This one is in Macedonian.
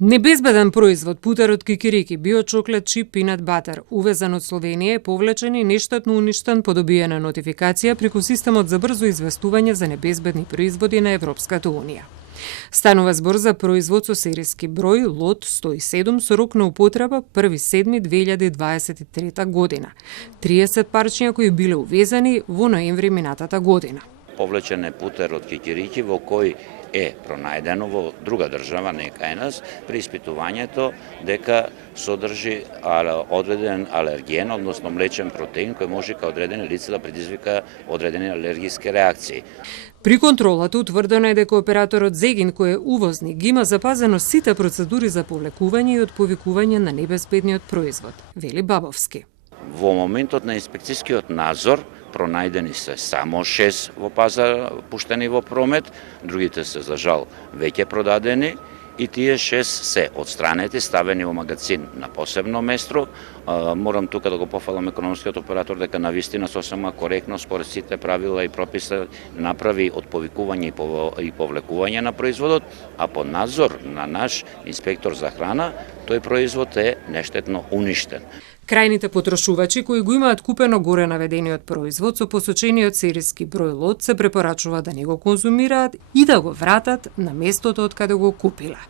Небезбеден производ путерот кикирики, биочоклет чип пинат батер, увезан од Словенија, е повлечен и нештатно уништен по добиена нотификација преку системот за брзо известување за небезбедни производи на Европската Унија. Станува збор за производ со серијски број лот 107 со рок на употреба 1.7.2023 година. 30 парчиња кои биле увезени во ноември минатата година. Повлечен е путерот кикирики во кој е пронајдено во друга држава, не кај нас, при испитувањето дека содржи одреден алерген, односно млечен протеин, кој може кај одредени лица да предизвика одредени алергиски реакции. При контролата утврдено е дека операторот Зегин, кој е увозник, ги има запазено сите процедури за повлекување и отповикување на небезбедниот производ, вели Бабовски. Во моментот на инспекцијскиот надзор пронајдени се само 6 во пазар пуштени во промет, другите се за жал веќе продадени и тие 6 се отстранети, ставени во магазин на посебно место. Морам тука да го пофалам економскиот оператор дека навистина сосема коректно според сите правила и прописи направи отповикување и повлекување на производот, а по надзор на наш инспектор за храна, тој производ е нештетно уништен. Крајните потрошувачи кои го имаат купено горе наведениот производ со посочениот серијски број лот се препорачува да не го конзумираат и да го вратат на местото од каде го купиле.